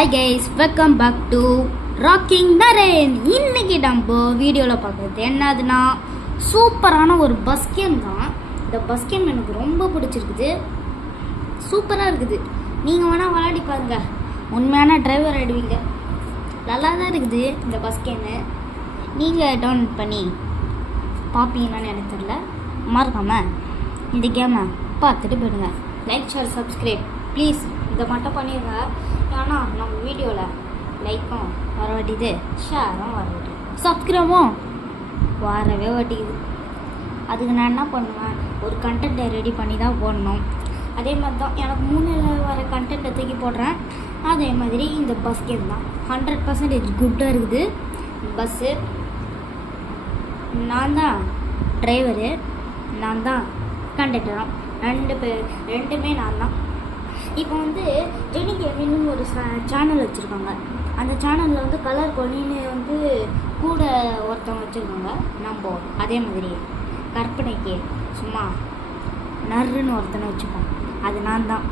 Hi guys, welcome back to rocking Naren. இன்னைக்கு நம்ம வீடியோவில் பார்க்குறது என்னதுன்னா சூப்பரான ஒரு பஸ் கேம் தான். இந்த பஸ் கேம் எனக்கு ரொம்ப பிடிச்சிருக்குது, சூப்பராக இருக்குது. நீங்கள் வேணால் விளையாடி பாருங்க, உண்மையான டிரைவர் ஆகிடுவீங்க. நல்லா தான் இருக்குது இந்த பஸ் கேமு. நீங்கள் டவுன்லோட் பண்ணி பார்ப்பீங்களான்னு எனக்கு தெரியல. மறக்காமல் இந்த கேமை பார்த்துட்டு போயிடுங்க. லைக், ஷேர், சப்ஸ்கிரைப் ப்ளீஸ் இதை மட்டும் பண்ணிடுங்க. ஏன்னா நம்ம வீடியோவில் லைக்கும் வர மாட்டேங்குது, ஷேரும் வர மாட்டேங்குது, சப்ஸ்கிரைபும் வரவே மாட்டேங்குது. அதுக்கு நான் என்ன பண்ணுவேன், ஒரு கண்டென்ட்டை ரெடி பண்ணி தான் போடணும். அதே மாதிரி தான் எனக்கு மூணில் வர கண்டென்ட்டை தூக்கி போடுறேன். அதே மாதிரி இந்த பஸ் கேம் தான் 100% குட்டாக இருக்குது. பஸ்ஸு நான் தான் டிரைவரு, நான் தான் கண்டக்டரும், ரெண்டுமே நான் தான். இப்போ வந்து ஜெனி கேமின்னு ஒரு சேனல் வச்சுருக்காங்க. அந்த சேனலில் வந்து கலர் கொனின்னு வந்து கூட ஒருத்தவங்க வச்சுருக்காங்க. நம்ம அதே மாதிரி கற்பனைக்கு சும்மா நர்ருன்னு ஒருத்தனை வச்சுப்போம். அது நான் தான்.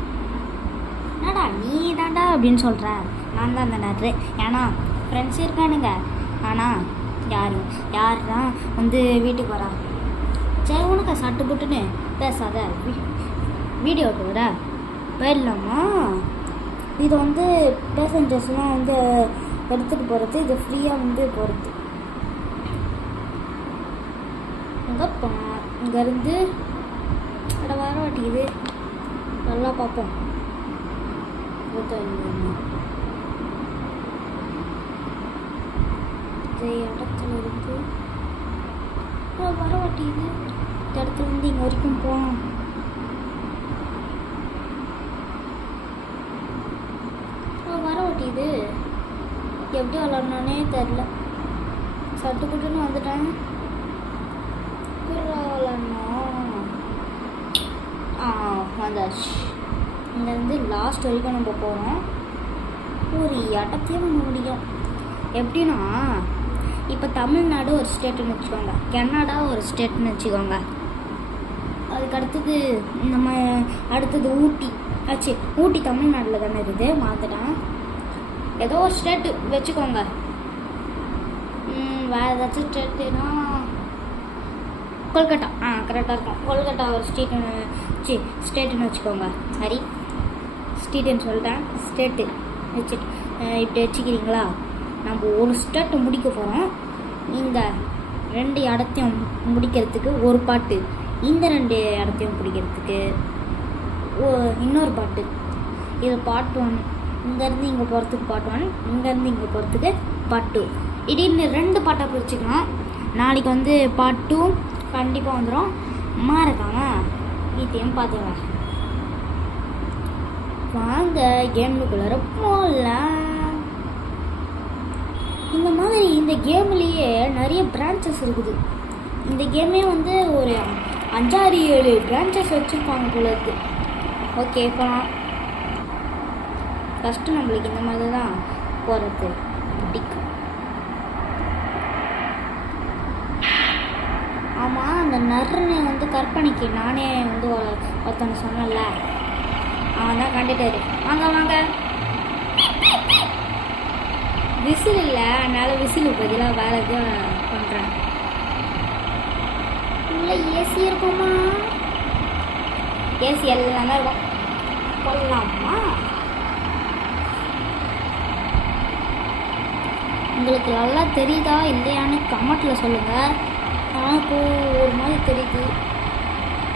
என்னடா நீ தாண்டா அப்படின்னு சொல்கிற, நான் தான் அந்த நர்ரு. ஏன்னா ஃப்ரெண்ட்ஸ் இருக்கானுங்க, ஆனால் யார் தான் வந்து வீட்டுக்கு வரா. சரி உனக்கு சட்டு புட்டுன்னு பேசாத, வீடியோக்கு விட போயிடலாமா. இது வந்து பேசஞ்சர்ஸ்லாம் வந்து எடுத்துகிட்டு போகிறது, இது ஃப்ரீயாக வந்து போகிறது. எங்கப்பா இங்கேருந்து அட வர மாட்டேங்குது. நல்லா பார்ப்போம். இடத்துல இருந்து வர மாட்டேங்குது. இந்த இடத்துல இருந்து இங்கே வரைக்கும் போகணும். வர மாட்டேங்குது. எப்படி விளாட்னானே தெரில. சட்டுப்புட்டுன்னு வந்துட்டேன். விளாட்ணும் வந்தாச்சு. இங்கேருந்து லாஸ்ட் வரைக்கும் நம்ம போகிறோம். ஒரு இடத்தையும் பண்ண முடியும். எப்படின்னா இப்போ தமிழ்நாடு ஒரு ஸ்டேட்டுன்னு வச்சுக்கோங்க, கனடா ஒரு ஸ்டேட்டுன்னு வச்சுக்கோங்க. அதுக்கு அடுத்தது நம்ம அடுத்தது ஊட்டி ஆச்சு. ஊட்டி தமிழ்நாட்டில் தானே இருக்குது, மாற்றிட்டேன். ஏதோ ஒரு ஸ்டேட்டு வச்சுக்கோங்க. வேறு ஏதாச்சும் ஸ்டேட்டுனா கொல்கட்டா. கரெக்டாக இருக்கும். கொல்கட்டா ஒரு ஸ்டேட்டுன்னு வச்சுக்கோங்க. சரி, ஸ்டேட்டுன்னு சொல்லிட்டேன். ஸ்டேட்டு வச்சு இப்படி வச்சுக்கிறீங்களா? நம்ம ஒரு ஸ்டேட்டை முடிக்க போகிறோம். இந்த 2 இடத்தையும் முடிக்கிறதுக்கு ஒரு பாட்டு, இந்த 2 இடத்தையும் பிடிக்கிறதுக்கு இன்னொரு பாட்டு. இது பார்ட் 1. இங்கேருந்து இங்கே போகிறதுக்கு பார்ட் 1, இங்கேருந்து இங்கே போகிறதுக்கு பார்ட் 2. திடீர்னு 2 பாட்டாக பிரிச்சுக்கலாம். நாளைக்கு வந்து பார்ட் 2 கண்டிப்பாக வந்துடும். மறக்காமல் இதையும் பார்த்துங்க. வாங்க கேமுக்குள்ளார போகலாம். இந்த மாதிரி இந்த கேம்லேயே நிறைய பிரான்ச்சஸ் இருக்குது. இந்த கேமே வந்து ஒரு 5-6-7 பிரான்ச்சஸ் வச்சுருப்பாங்க போல இருக்குது. ஓகே போகலாம். ஃபஸ்ட்டு நம்மளுக்கு இந்த மாதிரி தான் போகிறது பிடிக்கும். ஆமாம், அந்த நர்ன்னு வந்து கற்பனைக்கு நானே வந்து ஒருத்தனை சொன்னல, அவன் தான் கண்டுட்டாரு. வாங்க விசில் இல்லை, அதனால் விசில் பதிலாக வேறு எதுவும் பண்ணுறேன். இல்லை ஏசி இருக்குமா? ஏசி எல்லாமே இருக்கும். போடலாமா? உங்களுக்கு நல்லா தெரியுதா இல்லையான்னு கமெண்ட்டில் சொல்லுங்கள். எனக்கு ஒரு மாதிரி தெரியுது.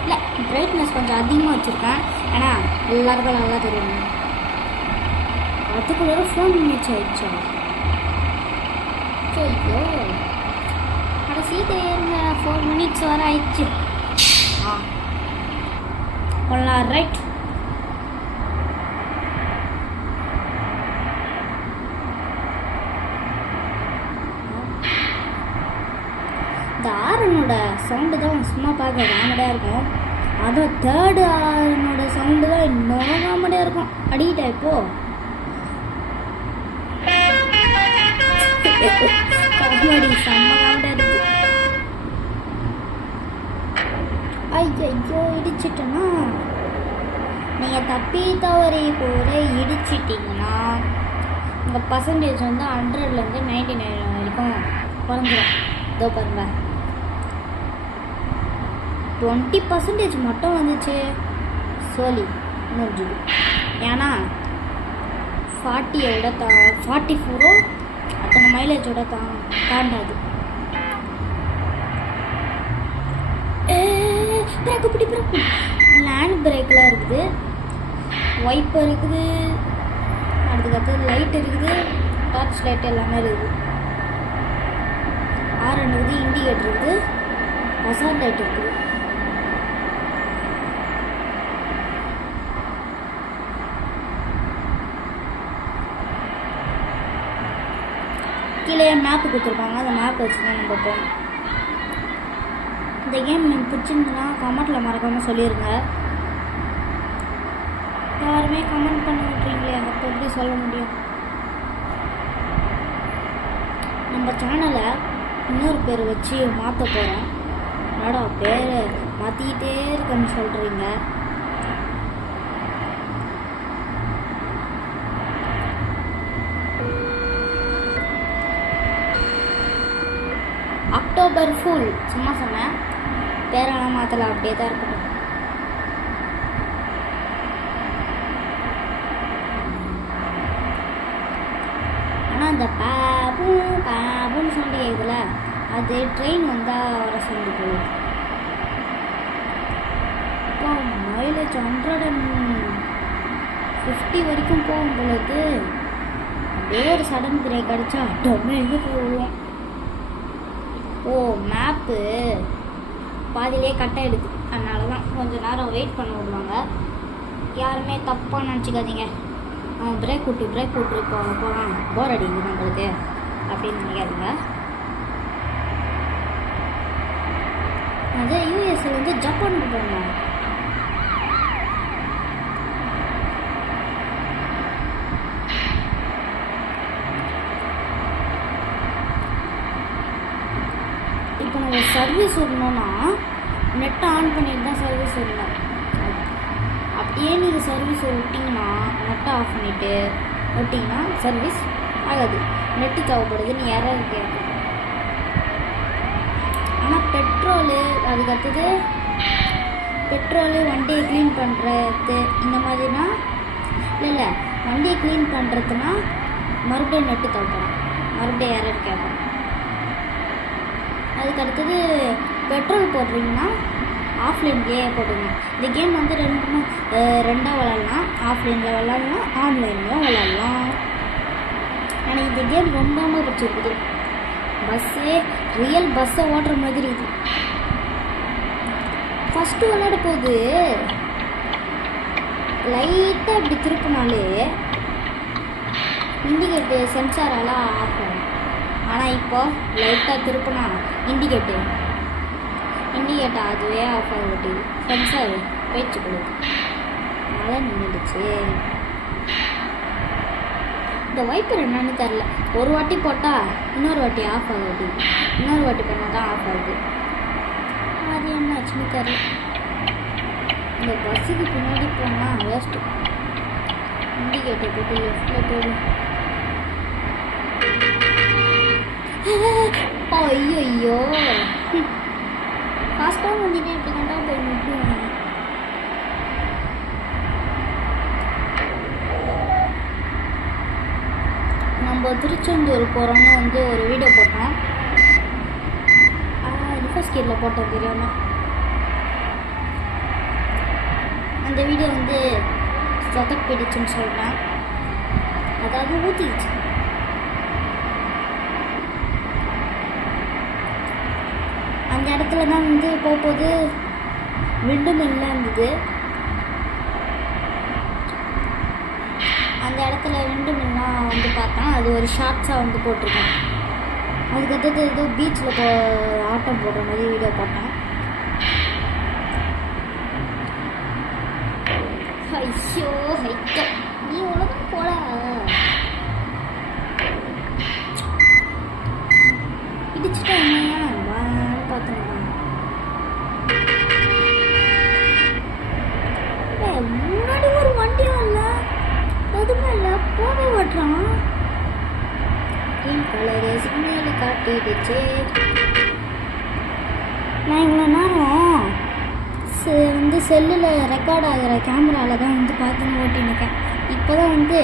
இல்லை, பிரைட்னஸ் கொஞ்சம் அதிகமாக வச்சுருக்கேன். ஏன்னா எல்லாருக்கும் நல்லா தெரியும். அதுக்குள்ள ஃபோன் மினிட்ஸ் ஆயிடுச்சா? ஐயோ, அட சீக்கிரம் ஏறுங்க, 4 minutes வர ஆயிடுச்சு. போடலாம். ரைட், இந்த ஆரனோட சவுண்டு தான் சும்மா பார்க்க காமெடியாக இருக்கும். அதுவும் 3rd ஆரனோட சவுண்டு தான் இன்னும் காமெடியாக இருக்கும். அடிக்கிட்டா இப்போ காமெடி செம்ம காமெடியாக இருக்குது. ஐயோ இடிச்சிட்டேன்னா, நீங்கள் தப்பி தவறி கூட இடிச்சிட்டிங்கன்னா இந்த பர்சன்டேஜ் வந்து 100லேருந்து 99 வரைக்கும் குறைஞ்சிடும். இதோ பாருங்க 20% மட்டும் வந்துச்சு. சோலி முடிஞ்சுது. ஏன்னா 40 விட 44 அத்தனை மைலேஜோட தாண்டாது. பிரேக்கு பிடி பிரேக்கு லேண்ட் பிரேக்லாம் இருக்குது, வைப்பர் இருக்குது, அதுக்கடுத்து லைட் இருக்குது, டார்ச் லைட் எல்லாமே இருக்குது, ஆரன் இருக்குது, இண்டிகேட்டர் இருக்குது, ஹசார்ட் லைட் இருக்குது. கீழே மேப்பு கொடுத்துருப்பாங்க, அந்த மேப் வச்சு தான் நம்ம போகணும். இந்த கேம் எனக்கு பிடிச்சிருந்துன்னா கமெண்ட்டில் மறக்காமல் சொல்லிடுங்க. யாருமே கமெண்ட் பண்ண மாட்டீங்களே, அப்போ எப்படி சொல்ல முடியும்? நம்ம சேனலை இன்னொரு பேர் வச்சு மாற்ற போகிறோம். என்னடா பேர் மாற்றிக்கிட்டே இருக்கேன்னு சொல்கிறீங்க. அக்டோபர் ஃபுல் சும்மா சொன்னேன், பேரெல்லாம் மாற்றலாம், அப்படியே தான் இருக்கட்டும். ஆனால் இந்த பேபுன்னு சவுண்டு கேட்குதுல, அது ட்ரெயின் வந்தால் வர சவுண்டு போகுது. இப்போ மைலேஜ் 150 வரைக்கும் போகும் பொழுது அப்படியே ஒரு சடன் பிரேக் அடித்தா டொமேன்னு போடுவோம். ஓ மேப்பு பாதியிலே கட் ஆகிடுது, அதனால தான் கொஞ்சம் நேரம் வெயிட் பண்ண விடுவாங்க. யாருமே தப்பாக நினச்சிக்காதீங்க, பிரேக் விட்டு போகலாம் போர் அடிக்குது நம்மளுக்கு அப்படின்னு நினைக்காதுங்க. அது யூஎஸ்ல வந்து ஜப்பானுக்கு போகணும். இப்போ நம்ம சர்வீஸ் விடணும்னா நெட்டை ஆன் பண்ணிட்டு தான் சர்வீஸ் விடணும். அப்படியே நீங்கள் சர்வீஸ் விட்டிங்கன்னா நெட்டை ஆஃப் பண்ணிவிட்டு விட்டிங்கன்னா சர்வீஸ் ஆகாது. நெட்டு தேவைப்படுதுன்னு யாராவது கேட்கும். ஆனால் பெட்ரோலு, அதுக்கடுத்தது பெட்ரோலு, வண்டியை க்ளீன் பண்ணுறது இந்த மாதிரினா இல்லை வண்டியை க்ளீன் பண்ணுறதுனா மறுபடியும் நெட்டு தேவைப்படும், மறுபடியும் யாராவது கேட்கும். அதுக்கடுத்தது பெட்ரோல் போடுறீங்கன்னா ஆஃப்லைன்லேயே போட்டுங்க. இந்த கேம் வந்து ரெண்டாக விளாட்லாம், ஆஃப்லைனில் விளாட்லாம், ஆன்லைன்லேயும் விளாட்லாம். எனக்கு இந்த கேம் ரொம்ப பிடிச்சிருக்குது. பஸ்ஸே ரியல் பஸ்ஸை ஓட்டுற மாதிரி இது. ஃபஸ்ட்டு விளாட போது லைட்டாக இப்படி திருப்பினாலே இண்டிகேட்டர் சென்சாரெல்லாம் ஆஃப் ஆகும். ஆனால் இப்போ லைட்டாக திருப்பினா இண்டிகேட்டர் அதுவே ஆஃப் ஆகிட்டு சென்சார் பேச்சு கொடுது, அதனால நின்றுடுச்சு. இந்த வைப்பர் என்னன்னு தெரில, ஒரு வாட்டி போட்டால் இன்னொரு வாட்டி ஆஃப் ஆகுது, இன்னொரு வாட்டி பண்ணால் தான் ஆஃப் ஆகுது. அது என்ன ஆச்சுன்னு தெரில. இந்த பஸ்ஸுக்கு பின்னாடி போனால் வேஸ்ட்டு. இண்டிகேட்டர் போட்டு லெஃப்டில் போடும். ஐயோ ஃபாஸ்ட்டாக வந்தீங்க, இப்படி கண்டா போய் நிற்கும். நம்ம திருச்செந்தூர் போகிறோன்னு வந்து ஒரு வீடியோ போட்டோம், ரிஃபர்ஸ் கீரில் போட்டோம் தெரியாமல். அந்த வீடியோ வந்து சொதக் பிடிச்சுன்னு சொல்கிறேன், அதாவது ஊற்றிடுச்சு. அந்த இடத்துல தான் வந்து போகும்போது விண்டு மில்லாம் இருந்தது. அந்த இடத்துல விண்டு மில்லாம் வந்து பார்த்தா அது ஒரு ஷார்ட்ஸாக வந்து போட்டிருக்கேன். அதுக்கடுத்தது ஏதோ பீச்சில் ஆட்டம் போடுற மாதிரி வீடியோ போட்டேன். ஐயோ ஹைட்டோ நீ உலகம் போல இடிச்சுட்டா என்னையா பார்த்தேன். முன்னாடி ஒரு வண்டியும் இல்லை, எதுவுமே இல்லை, போவே ஓட்டுறான். பிங்க் கலரு சிக்னல் காட்டிடுச்சு. நான் இவ்வளோ நேரம் வந்து செல்லில் ரெக்கார்ட் ஆகிற கேமராவில் தான் வந்து பார்த்துன்னு ஓட்டினுக்கேன். இப்போ தான் வந்து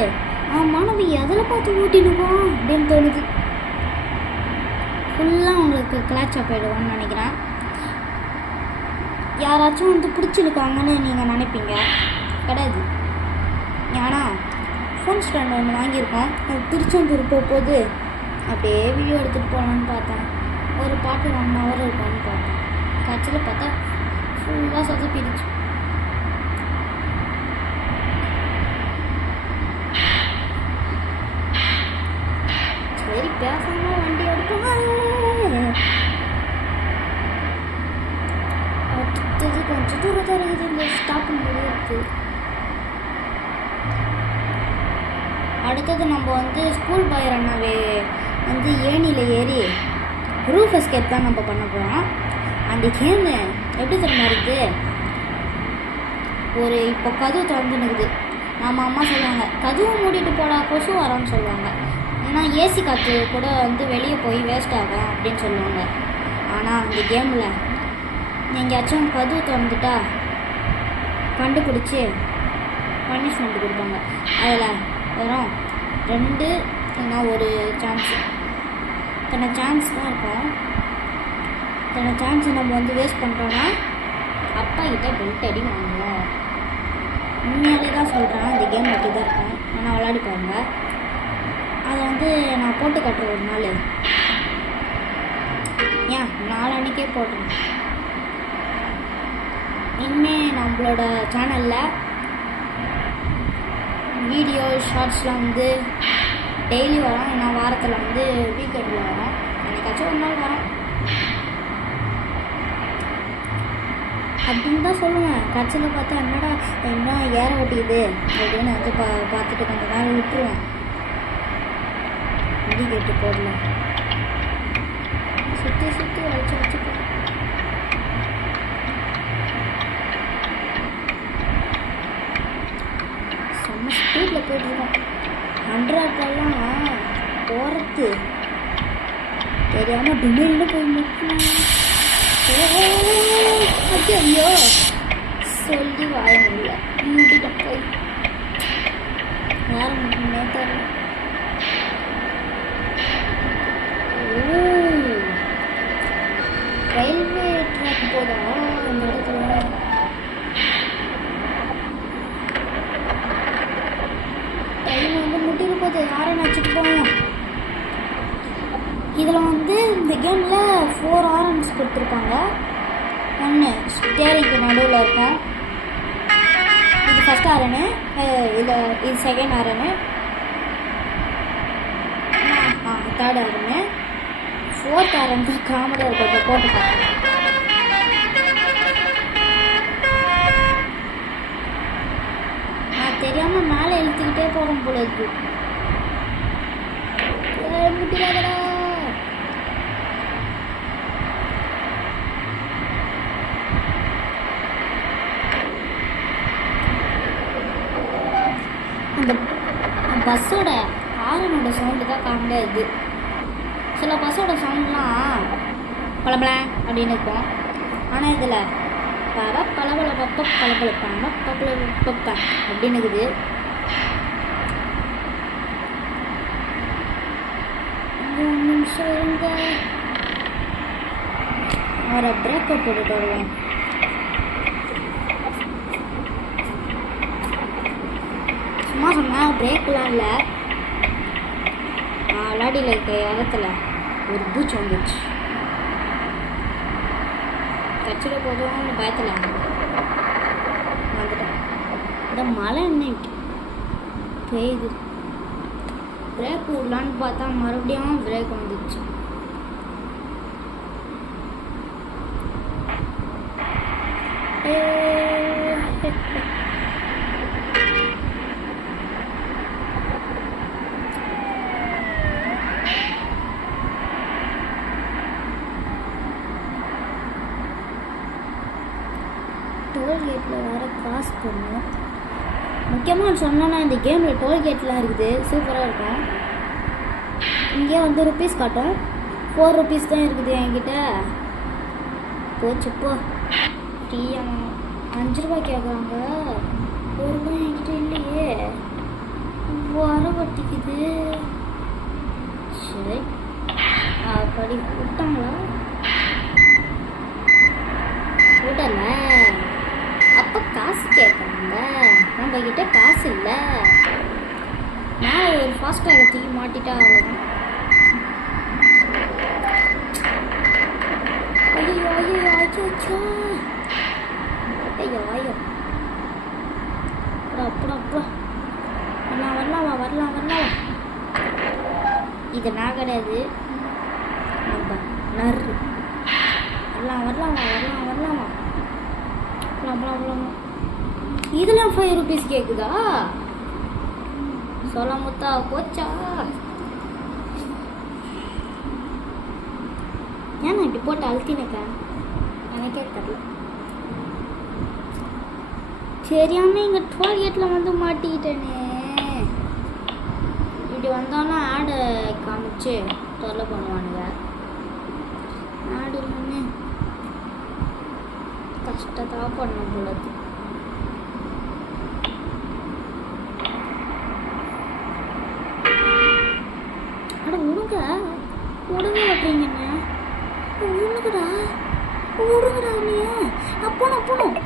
மாணவி அதில் பார்த்து ஓட்டினுக்கோம் அப்படின்னு தோணுது. ஃபுல்லாக உங்களுக்கு கிளாச்சாக போயிடுவோன்னு நினைக்கிறேன். யாராச்சும் வந்து பிடிச்சிருக்காங்கன்னு நீங்கள் நினைப்பீங்க, கிடையாது. ஏன்னா ஃபோன் ஸ்டாண்ட் ஒன்று வாங்கியிருக்கோம், அது திருச்செந்தூர் போகும்போது அப்படியே வீடியோ எடுத்துகிட்டு போகலான்னு பார்த்தேன். ஒரு பாட்டு 1 hour இருக்கும்னு பார்த்தேன். கட்சியில் பார்த்தா ஃபுல்லாக சொதப்பிடுச்சு. சரி பேசாம வண்டி எடுப்போம். அடுத்தது கொஞ்சம் தூரம் இருக்குது, இந்த ஸ்டாப் பண்ணி இருக்குது. அடுத்தது நம்ம வந்து ஸ்கூல் பாய் அண்ணாவே வந்து ஏணியில் ஏறி ரூஃப் எஸ்கேப் தான் நம்ம பண்ண போகிறோம். அந்த கேமு எப்படி தெரியுமா இருக்குது, ஒரு இப்போ கதவு திறந்துனுக்குது. நம்ம அம்மா சொல்லுவாங்க கதவு மூடிட்டு போடா கொசு வரோன்னு சொல்லுவாங்க. ஏன்னா ஏசி காற்று கூட வந்து வெளியே போய் வேஸ்ட் ஆகும் அப்படின்னு சொல்லுவாங்க. ஆனால் அந்த கேமில் எங்கேயாச்சும் கதவு திறந்துட்டா கண்டுபிடிச்சி பனிஷ்மெண்ட் கொடுப்பாங்க. அதில் வெறும் 2 இல்லைன்னா 1 சான்ஸு, இத்தனை சான்ஸ் தான் இருக்கும். இத்தனை சான்ஸ் நம்ம வந்து வேஸ்ட் பண்ணுறோன்னா அப்பா கிட்ட பெல்ட் அடி வாங்குவோம். உண்மையாலே தான் சொல்கிறேன், இந்த கேம் அப்படி தான் இருக்கும். ஆனால் விளையாடி பாருங்க. அதை வந்து நான் போட்டு காட்டுறேன் ஒரு நாள். ஏன் நாளன்னைக்கே போட்டுருங்க. இனிமேல் நம்மளோட சேனலில் வீடியோ ஷார்ட்ஸ்லாம் வந்து டெய்லி வரும். நான் வாரத்தில் வந்து வீக்கெண்டில் வரும், என்னைக்காச்சும் ஒரு நாள் வரும் அப்படின்னு தான் சொல்லுவேன். கட்சியில் பார்த்தா என்னடா என்ன ஏற ஓட்டியுது அப்படின்னு வந்து பார்த்துட்டு கொஞ்சம் நேரம் விட்டுருவேன். முடி கேட்டு போடல, சுற்றி சுற்றி வச்சுப்பேன். செம்ம ஸ்பீடில் போயிட்டுருக்கோம். 100 போகிறது தெரியாமல் டிமில்னு போய் முட்டணும். ஐயோ சொல்லி வாழ முடியல, மூடிட்ட போய் யாரும் முன்னே தரல. ரயில்வே ட்ராக் போதா இந்த இடத்துல. டைம் வந்து முட்டிட்டு போகுது, யாரும் வச்சுட்டு போவோம். இதில் வந்து இந்த கேமில் 4 ஆரன்ஸ் கொடுத்துருக்காங்க. 1 ஸ்டேரிங்க்கு நடுவில் இருக்கும், இது ஃபஸ்ட் ஆரனு, இது செகண்ட் ஆரனு, தேர்ட் ஆரனு, 4th ஆரன் தான் காமெடியாக இருக்கும். போட்டுக்கோங்க. நான் தெரியாமல் மேலே இழுத்துக்கிட்டே போகிறோம் போல இருக்கு. முடியாதடா. அந்த பஸ்ஸோட ஹாரனோட சவுண்டு தான் காமெடியாக இருக்குது. சில பஸ்ஸோட சவுண்ட்லாம் பளபள அப்படின்னு இருக்கும். ஆனால் இதில் பளபள பப்ப பளபளப்பான பப்ப அப்படின்னு இருக்குது. நிமிஷம் அவரை பிரேக்கை போட்டுட்டு வருவோம். சும்மா சொன்னால் பிரேக்கெலாம் இல்லை, விளாடியில் இருக்க இடத்துல ஒரு பூச்சி வந்துச்சு. கச்சிட போதும்னு பயத்தில் வந்துட்டேன். இந்த மழை என்ன பெய்யுது, பிரேக் விடலான்னு பார்த்தா மறுபடியும் பிரேக் வந்துச்சு. டோல்கேட்டில் வேறு கிராஸ் பண்ணணும். முக்கியமாக சொன்னோன்னா இந்த கேமில் டோல்கேட்லாம் இருக்குது, சூப்பராக இருக்கும். இங்கே வந்து ருபீஸ் காட்டும். 4 ருபீஸ் தான் இருக்குது என்கிட்ட. போச்சு போ. ஃப்ரீயாக 5 ரூபா கேட்குறாங்க. 1 ரூபா என்கிட்ட இல்லையே. வர வட்டிக்குது. சரி படி விட்டாங்களா? விடல. அப்போ காசு கேட்குறாங்க. நம்ம கிட்ட காசு இல்லை. நான் ஒரு ஃபாஸ்டாக தூக்கி மாட்டிட்டா அவ்வளோதான். ஐயோ ஐயோ ஆச்சோ ஐயோ ஐயோ. அப்புறம் அப்புறம் வரலாம். இது நான் கிடையாது, நம்ம நறு. வரலாமா. இதெல்லாம் 5 ருபீஸ் கேட்குதா? சொல்ல முத்தா போச்சா? ஏன்னா இப்படி போட்டு அழுத்தினக்கா எனக்கே தெரியல. சரியான இங்கே டோல்கேட்டில் வந்து மாட்டிக்கிட்டேனே. இப்படி வந்தாலும் ஆடை காமிச்சு தொல்லை பண்ணுவானுங்க. ஆடு இல்லைன்னு கஷ்டத்தாக பண்ண போலது. அட உடுங்க வட்டுறீங்கண்ணே. உடுங்கடா நீ. நான் போனோம்.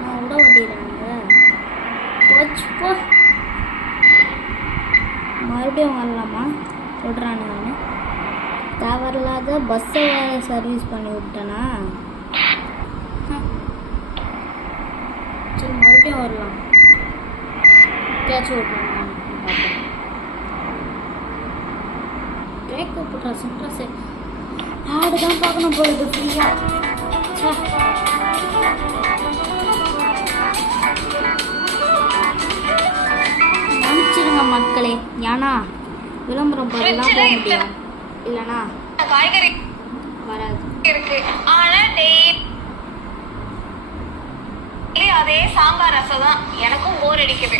நான் விட வட்டிடுறாங்க. போச்சு போ. மறுபடியும் வரலாமா? விடுறானுங்க. தேவையில்லாத பஸ்ஸை சர்வீஸ் பண்ணி விட்டேனா? சரி மறுபடியும் வரலாம். கேட்ச் விட்றாங்க. பிரேக் போட்டுறா சின்ட்ரஸு. ஆடு தான் பார்க்கணும் போகுது ஃப்ரீயாக. மன்னிச்சிடுங்க மக்களே. ஏன்னா விளம்பரம் பண்ணலாம் போக முடியும், இல்லைனா காய்கறி வராது இருக்கு. ஆனால் அதே சாம்பார் ரசம் தான் எனக்கும் போர் அடிக்குது.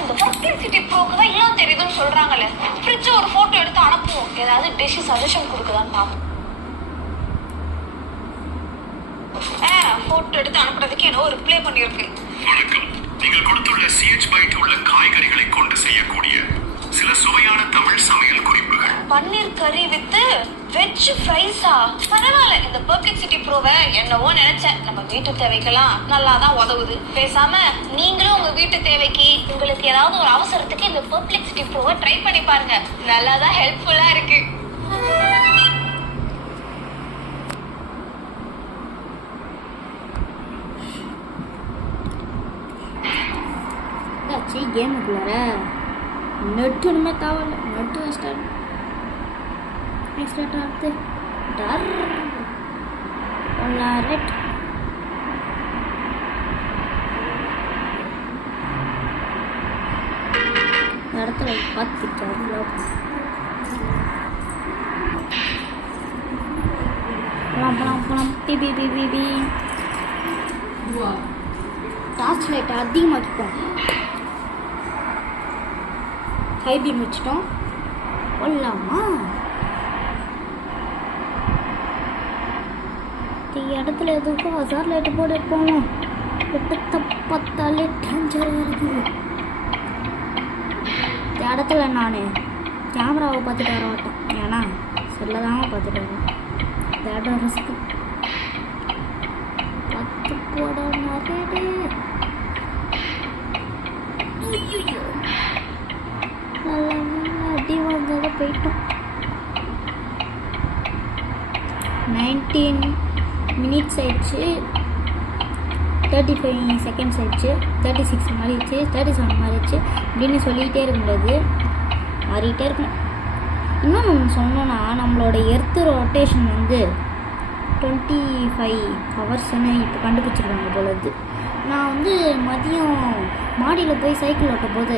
இந்த ஃபர்ஸ்ட் சிட்டி ப்ரோக்கு தான் எல்லாம் தெரியுதுன்னு சொல்றாங்கல்ல. ஃப்ரிட்ஜ் ஒரு போட்டோ எடுத்து அனுப்புவோம். ஏதாவது டிஷ் சஜஷன் கொடுக்குதான்னு பார்ப்போம். போட்டோ எடுத்து அனுப்புறதுக்கு என்ன ஒரு ரிப்ளை பண்ணிருக்கு. வணக்கம். நீங்கள் கொடுத்துள்ள CH பைட் உள்ள காய்கறிகளை கொண்டு செய்யக்கூடிய சில சுவையான தமிழ் சமையல் குறிப்புகள். பன்னீர் கறி வித் வெஜ் ஃப்ரைஸா? பரவாயில்ல. இந்த பர்ஃபெக்ட் சிட்டி ப்ரோவை என்னவோ நினைச்சேன். நம்ம வீட்டு தேவைக்கெல்லாம் நல்லா தான் உதவுது. பேசாம நீங்களும் உங்க வீட்டு தேவைக்கு உங்களுக்கு ஏதாவது ஒரு அவசரத்துக்கு இந்த பர்ஃபெக்ட் சிட்டி ப்ரோவை ட்ரை பண்ணி பாருங்க. நல்லா தான் ஹெல்ப்ஃபுல்லா இருக்கு. கேமுக்குள்ளார நெட்டு ஒன்றுமே தேவையில்ல. நெட்டு எக்ஸ்ட்ரா அடுத்து டர் ரெட் இடத்துல 10 போலாம். பிபி டார்ச் லைட் அதிகமாக்கிப்போம். ஹை பீம் வச்சுட்டோம். போடலாமா? இடத்துல எதுக்கும் ஹசார் லைட்டு போட்டு போகணும். வெட்டத்தை பார்த்தாலே டேஞ்சராக இருக்குது. இந்த இடத்துல நான் கேமராவை பார்த்துட்டு வர மாட்டேன். ஏன்னா செல்ல தாங்க பார்த்துட்டு வரேன். இந்த இடம் ரிஸ்க்கு. 10 போட நிறைய அடி வாங்காத போயிட்டோம். 19 மினிட்ஸ் ஆயிடுச்சு. 35 செகண்ட்ஸ் ஆயிடுச்சு. 36 மாறிடுச்சு. 37 மாறிடுச்சு. அப்படின்னு சொல்லிகிட்டே இருக்கும்போது மாறிக்கிட்டே இருக்கும். இன்னும் நம்ம சொன்னோன்னா நம்மளோட எர்த்து ரொட்டேஷன் வந்து 25 ஹவர்ஸ்ன்னு இப்போ கண்டுபிடிச்சிருக்காங்க போலது. நான் வந்து மதியம் மாடியில் போய் சைக்கிள் ஓட்டும் போது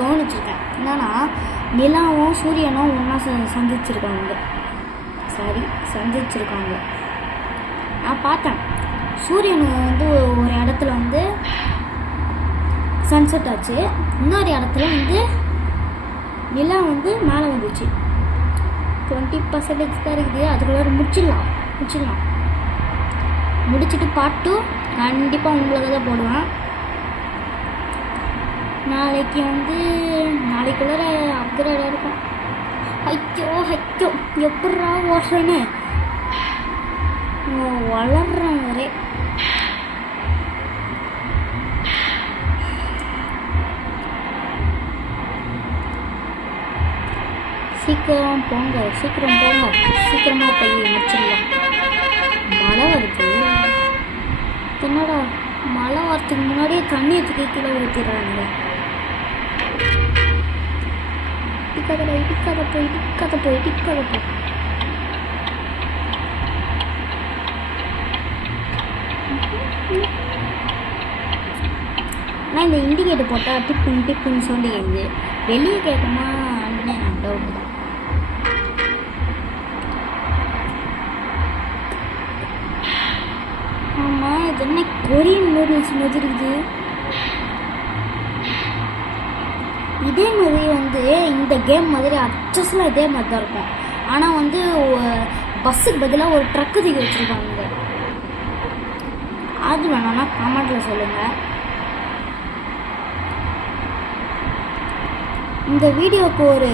கவனிச்சிருக்கேன். என்னன்னா நிலாவும் சூரியனும் ஒன்றா சந்திச்சிருக்காங்க. சாரி செஞ்சிருக்காங்க. நான் பார்த்தேன் சூரியன் வந்து ஒரு இடத்துல வந்து சன்செட் ஆச்சு, இன்னொரு இடத்துல வந்து நிலா வந்து மேலே வந்துச்சு. 20% தான் இருக்குது, அதுக்குள்ள முடிச்சிடலாம். முடிச்சுட்டு பாட்டு கண்டிப்பாக உங்களுக்கு தான் போடுவேன். நாளைக்குள்ள அப்கிரேட் இருக்கும். ஐயோ எப்படா ஓட்டுறேன்னு வளர்றேன் வரே. சீக்கிரம் போங்க, சீக்கிரமாக போய் முடிச்சிடலாம். மழை வருது. என்னடா மழை வரத்துக்கு முன்னாடியே தண்ணி எடுத்து கீழே ஊற்றிடுறாங்க. இடிக்காத போய். ஆனால் இந்த இண்டிகேட்டர் போட்டால் டிப்புன்னு சவுண்டு கேட்குது. வெளியே கேட்குமா டவுட் தான். ஆமாம், இது என்ன கொரியன் நூடுல்ஸ் மாதிரி இருக்குது. இதே மாதிரி வந்து இந்த கேம் மாதிரி அச்சஸ்லாம் இதே மாதிரி தான் இருக்கும். ஆனால் வந்து பஸ்ஸுக்கு பதிலாக ஒரு ட்ரக்கு தூக்கி வச்சுருக்காங்க. அது வேணும்னா கமெண்ட்டில் சொல்லுங்கள். இந்த வீடியோவுக்கு ஒரு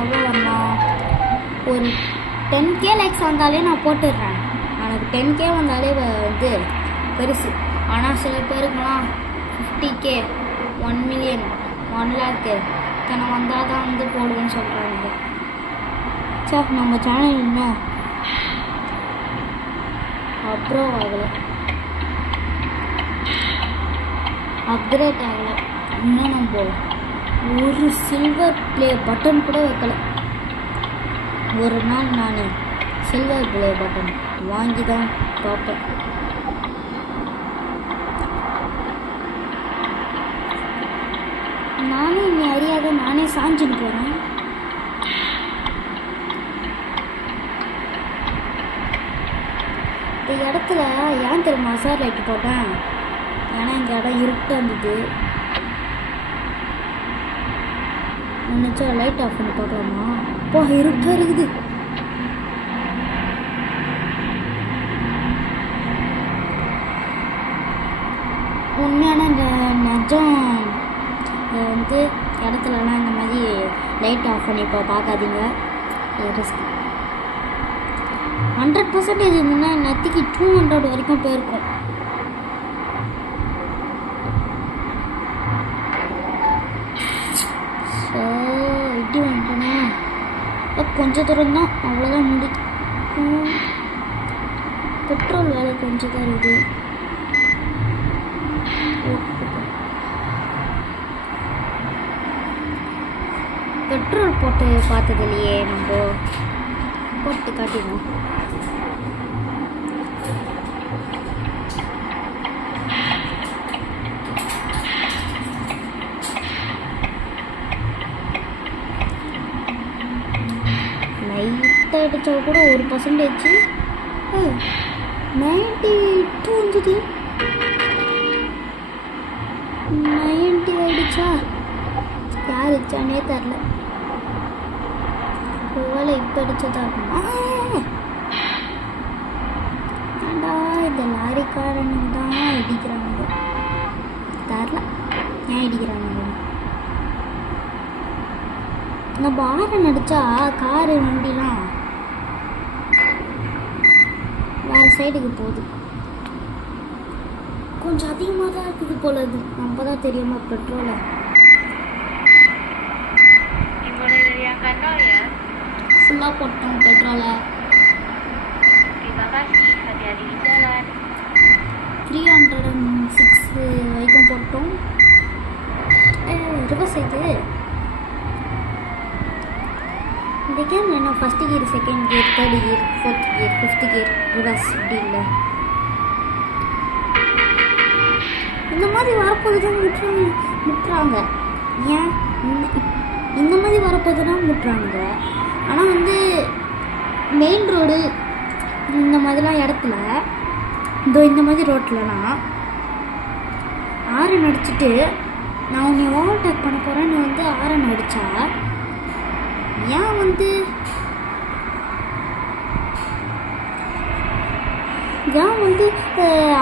எவ்வளோ வரணும், ஒரு 10K லைக்ஸ் வந்தாலே நான் போட்டுடுறேன். எனக்கு 10K வந்தாலே வந்து பெருசு. ஆனால் சில பேருக்குலாம் 50K 1 மில்லியன் 1 லேக்கு இத்தனை வந்தால் தான் வந்து போடுவேன்னு சொல்கிறாங்க. சார் நம்ம சேனல் இன்னும் அப்கிரேட் ஆகலை. இன்னும் நம்ம ஒரு சில்வர் ப்ளே பட்டன் கூட வைக்கல. ஒரு நாள் நான் சில்வர் ப்ளே பட்டன் வாங்கி தான் பார்ப்பேன். நானும் இன்னும் அறியாத நானே சாஞ்சுன்னு போகிறேன். இந்த இடத்துல ஏன் தெரியுமா சார் லைட் போட்டேன்? ஏன்னா இந்த இடம் இருட்டாக இருந்தது. நினச்சா லைட் ஆஃப் பண்ணி போட்டோமா, அப்போ இருட்டாக இருக்குது. உண்மையான நிஜம் வந்து இடத்துலலாம் இந்த மாதிரி லைட் ஆஃப் பண்ணி இப்போ பார்க்காதீங்க. ரிஸ்க் 100% இருந்துன்னா நத்திக்கு 200 வரைக்கும் போயிருக்கும். ஸோ இப்படி வந்துட்டோன்னா கொஞ்சம் தூரம் தான், அவ்வளோதான் முடிக்கும். பெட்ரோல் வேலை கொஞ்சம் தான் இருக்குது. பெட்ரோல் போட்டு பார்த்ததுலையே நம்ம போட்டு காட்டினோம். லைட்டாக அடித்தா கூட 1% 92 வந்துது. 90 ஆயிடுச்சா? யார் அடிச்சானே தெரில. ஒருவேளை இப்போ அடிச்சதா இருக்குமா? ஏண்டா இந்த லாரிக்காரனுக்கு தான் இடிக்கிறாங்க. தெரில ஏன் இடிக்கிறாங்க. நம்ம ஆரன் அடித்தா காரு வண்டிலாம் வேறு சைடுக்கு போகுது. கொஞ்சம் அதிகமாக தான் இருக்குது போல. இது நம்ம தான் தெரியுமா பெட்ரோலை. ஃபுல்லாக போட்டோம் பெட்ரோலை. 306 வரைக்கும் போட்டோம். ரிவர்ஸ் இது. இந்த கேமில் என்ன first gear, second gear, third gear, fourth gear, fifth gear, reverse இப்படி இல்லை. இந்த மாதிரி வரப்போது தான் முட்டுறாங்க. ஏன் இந்த மாதிரி போதுனா முட்டுறாங்க. ஆனால் வந்து மெயின் ரோடு இந்த மாதிரிலாம் இடத்துல இந்த மாதிரி ரோட்லலாம் ஆரன் அடிச்சுட்டு நான் உன்னை ஓவர்டேக் பண்ண போகிறேன், நீ வந்து ஆரன் அடித்தா ஏன் வந்து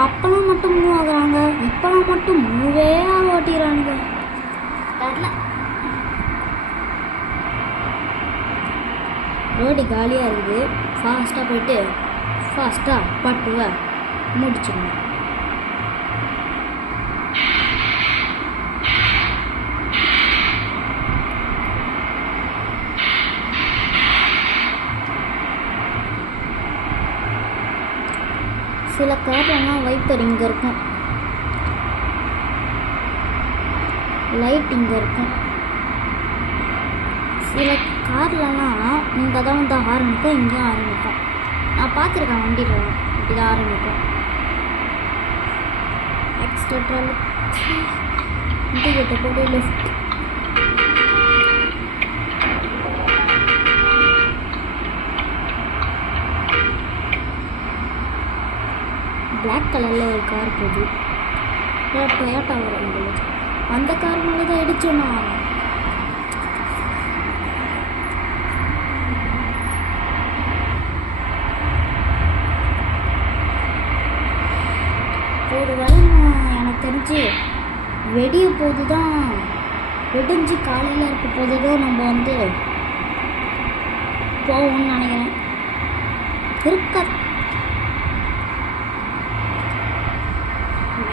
அப்பெல்லாம் மட்டும் மூவ் ஆகுறாங்க, இப்பெல்லாம் மட்டும் மூவே ஓட்டிடுறாங்க. தெரில, ரோடு காலியாக இருக்குது. ஃபாஸ்ட்டாக போயிட்டு ஃபாஸ்ட்டாக பட்டுவை முடிச்சிடணும். சில கார்லலாம் வைப்பர் இங்கே இருக்கும், லைட் இங்கே இருக்கும். சில கார்லலாம் இங்கே தான் வந்து ஆரம்பிக்கும், இங்கேயும் ஆரம்பிக்கும். நான் பார்த்துருக்கேன் வண்டியில் இப்படி தான் ஆரம்பிக்கும். எக்ஸ்ட்ரா இண்டிகேட்டர் போட்டு லெஃப்ட். பிளாக் கலரில் ஒரு கார் போகுது, டொயோட்டா வரும். அந்த கார் மேலே தான் இடிச்சோன்னா ஒரு வேளை எனக்கு தெரிஞ்சு வெடிய போது தான், வெடிஞ்சு காலையில் இருக்க போது தான் நம்ம வந்து போவோம்னு நினைக்கிறேன். இருக்க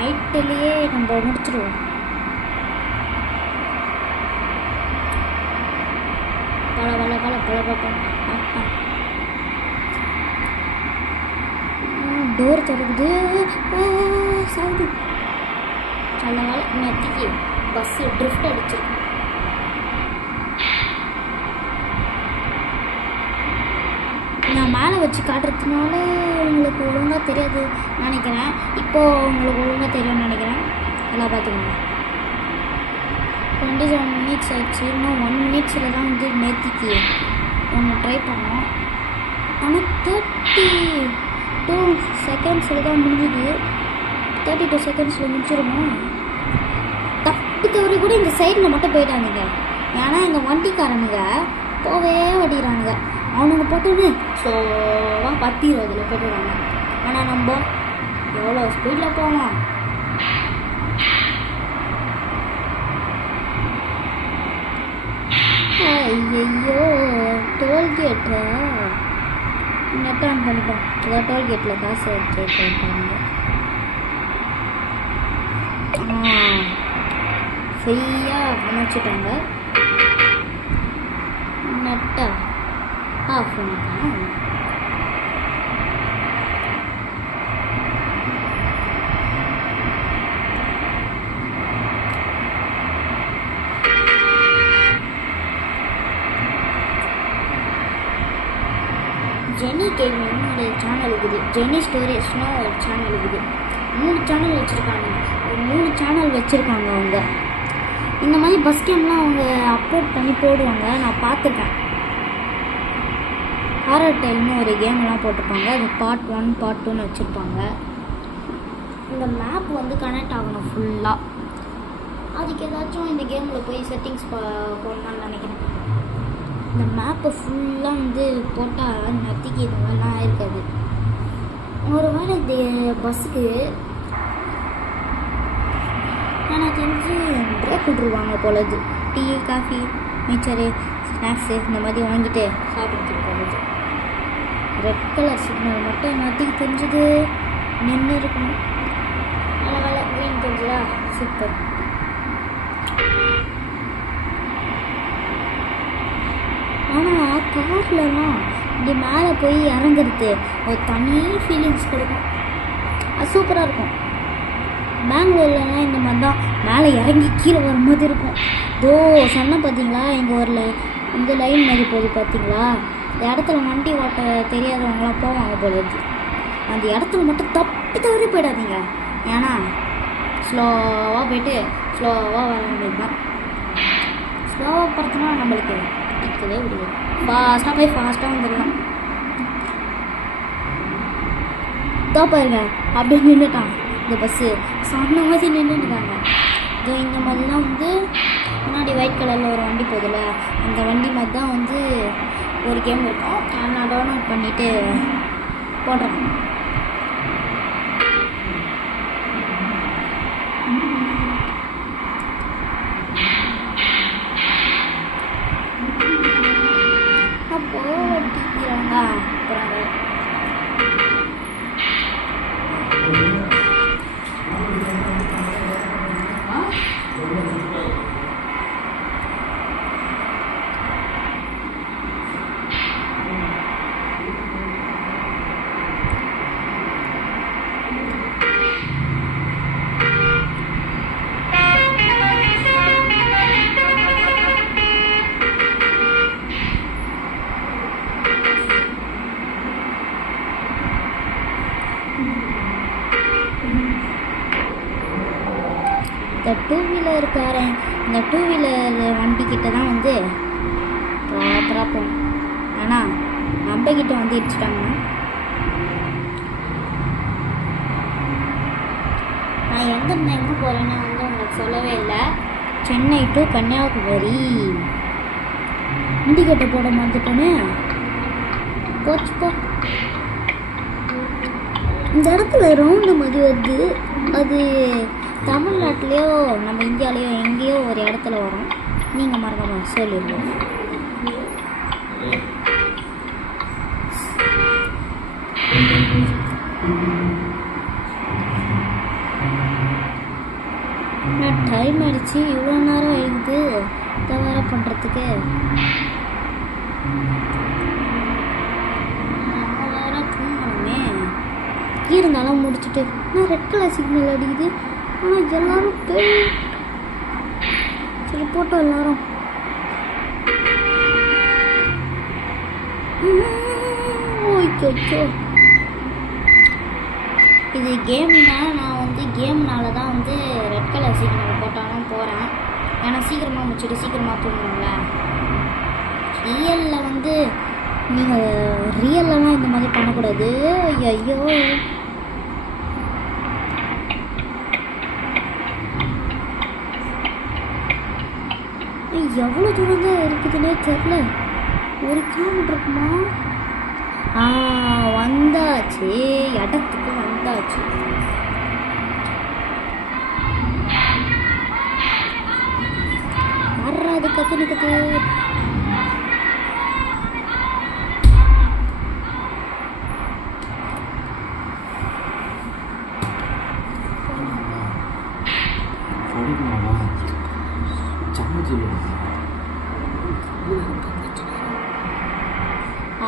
நைட்டிலேயே நம்ம முடிச்சிடுவோம். டோர் திறக்குது, சவுண்டு. நல்ல வேலை நெத்திக்கு பஸ்ஸு ட்ரிஃப்ட் அடிச்சிருக்கு. நான் மேலே வச்சு காட்டுறதுனால உங்களுக்கு ஒழுங்காக தெரியாது நினைக்கிறேன். இப்போது உங்களுக்கு ஒழுங்காக தெரியும்னு நினைக்கிறேன். எல்லாம் பார்த்துக்கோங்க. 27 மினிட்ஸ் ஆச்சு. இன்னும் 1 மினிட்ஸில் தான் வந்து நேத்திக்கு ஒன்று ட்ரை பண்ணோம். ஆனால் 32 செகண்ட்ஸில் தான் முடிஞ்சுது. 32 செகண்ட்ஸில் முடிச்சிருமோ? தப்பி தவறி கூட இந்த சைடில் மட்டும் போயிட்டானுங்க. ஏன்னா எங்கள் வண்டிக்காரனுங்க போவே ஓடிக்கிறானுங்க. அவனுங்க போட்டோன்னு ஸ்லோவாக 10-20 போட்டுடுறாங்க. ஆனால் நம்ம எவ்வளோ ஸ்பீடில் போவோம். ஐயோ, டோல்கேட்டு நெட் ஆன் பண்ணிட்டோம். ஏதாவது டோல்கேட்டில் காசு வச்சுருக்காங்க. ஃப்ரீயாக அமைச்சிட்டாங்க. நெட்டை ஆஃப் பண்ணிட்டேன். ஜெனி கேமிங்னு ஒரு சேனல் இருக்குது, ஜெனி ஸ்டோரேஜ்னு ஒரு சேனல் இருக்குது. 3 சேனல் வச்சுருக்காங்க. 3 சேனல் வச்சுருக்காங்க அவங்க. இந்த மாதிரி பஸ் கேம்லாம் அவங்க அப்லோட் பண்ணி போடுவாங்க. நான் பார்த்துருக்கேன். ஹாரர் டைல்னு ஒரு கேம்லாம் போட்டிருப்பாங்க. அது பார்ட் 1 பார்ட் 2ன்னு வச்சுருப்பாங்க. இந்த மேப் வந்து கனெக்ட் ஆகணும் ஃபுல்லாக. அதுக்கு ஏதாச்சும் இந்த கேமில் போய் செட்டிங்ஸ் போடணும்னு நினைக்கிறேன். இந்த மேப்பை ஃபுல்லாக வந்து போட்டால் நத்திக்கு இது மாதிரிலாம் இருக்காது. ஒரு வேளை இந்த பஸ்ஸுக்கு ஆனால் தெரிஞ்சு பிரேக் விட்ருவாங்க போலது. டீ, காஃபி, மிக்சரு, ஸ்நாக்ஸு இந்த மாதிரி வாங்கிட்டு சாப்பிட்றதுக்கு போகுது. ரெட் கலர் சிக்னல் மட்டும் நத்திக்கு தெரிஞ்சது நின்று இருக்கணும். நல்ல வேலை க்ரீன் தெரிஞ்சதா, சூப்பர். ஆனால் கார்லலாம் இப்படி மேலே போய் இறங்குறது ஒரு தனி ஃபீலிங்ஸ் கொடுக்கும். அது சூப்பராக இருக்கும். பெங்களூர்லலாம் இந்த மாதிரி தான் மேலே இறங்கி கீழே வர மாதிரி இருக்கும். சொன்னால் பார்த்தீங்களா, எங்கள் ஊரில் இந்த லைன் மாதிரி போகுது பார்த்தீங்களா, இந்த இடத்துல வண்டி ஓட்ட தெரியாதவங்களாம் போவாங்க போகுது. அந்த இடத்துல மட்டும் தப்பி தவறி போயிடாதீங்க. ஏன்னா ஸ்லோவாக போயிட்டு ஸ்லோவாக வர வேண்டியது தான். ஸ்லோவாக போகிறதுனா நம்மளுக்கு இருக்கவே முடியாது. ஃபாஸ்ட்டாக போய் ஃபாஸ்ட்டாக வந்துடலாம். தான் பாருங்க அப்படியே நின்றுட்டான் இந்த பஸ்ஸு. சொன்ன மாதிரி நின்றுட்டாங்க. இதோ இந்த மாதிரிலாம் வந்து முன்னாடி ஒயிட் கலரில் ஒரு வண்டி போகுதுல்ல, அந்த வண்டி மாதிரி தான் வந்து ஒரு கேம் இருக்கும். நான் டவுன்லோட் பண்ணிவிட்டு போடுறேன். அப்போது ஓட்டிக்கிறாங்க. அப்புறம் இந்த டூ வீலருக்காரன் இந்த டூ வீலர் வண்டிக்கிட்ட தான் வந்து ப்ராப்பராக போகணும். ஆனால் நம்ம கிட்ட வந்து இடிச்சிட்டாங்க. நான் எங்கே போகிறேன்னு வந்து உங்களுக்கு சொல்லவே இல்லை. சென்னை டு கன்னியாகுமரி. இண்டிகேட்டர் போட மறந்துட்டோன்னே போச்சு போ. இந்த இடத்துல ரவுண்டு மாதிரி வருது. அது தமிழ்நாட்டிலையோ நம்ம இந்தியாவிலையோ எங்கேயோ ஒரு இடத்துல வரும். நீங்கள் மறக்காம சொல்லிடுவோம். டைம் ஆயிடுச்சு. இவ்வளோ நேரம் ஆயிடுது இதை வேறு பண்ணுறதுக்கு. நம்ம வேற தூங்கணுமே. இருந்தாலும் முடிச்சுட்டு நான் ரெட் கலர் சிக்னல் அடிக்குது. ஆனால் எல்லாரும் சரி போட்டோம் எல்லாரும். ஓகே இது கேம் தான். நான் வந்து கேம்னால தான் வந்து ரெட் கலர் சிக்னல் போட்டாலும் போகிறேன். ஏன்னா சீக்கிரமாக முடிச்சுட்டு சீக்கிரமாக தூங்கணும்ல. ரியலில் வந்து நீங்கள் ரியல்லாம் இந்த மாதிரி பண்ணக்கூடாது. ஐயோ எவ்வளோ தூரம் தான் இருக்குதுன்னே தெரியல. 1 கிலோமீட்டர் இருக்குமா? வந்தாச்சு, இடத்துக்கு வந்தாச்சு. வர்றது கத்துனுக்குது.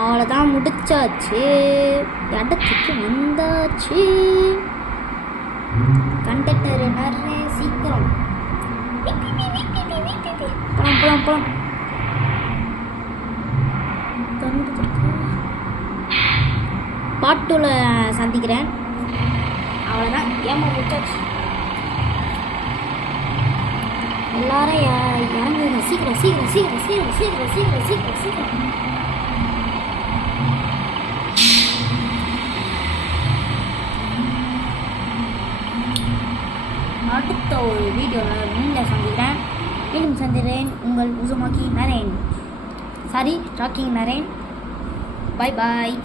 அவ்வளோதான் முடிச்சாச்சு. இடத்துக்கு வந்தாச்சு. கண்டக்டர் நிறைய சீக்கிரம் போலாம். பாட்டுல சந்திக்கிறேன். அவ்வளோதான், ஏமா முடிச்சாச்சு. எல்லாரும் இறங்குங்க. சீக்கிரம். அடுத்த ஒரு வீடியோவில் மீண்டும் சந்திக்கிறேன். உங்கள் உசுமாக்கி நரேன். ராக்கிங் நரேன். பாய்.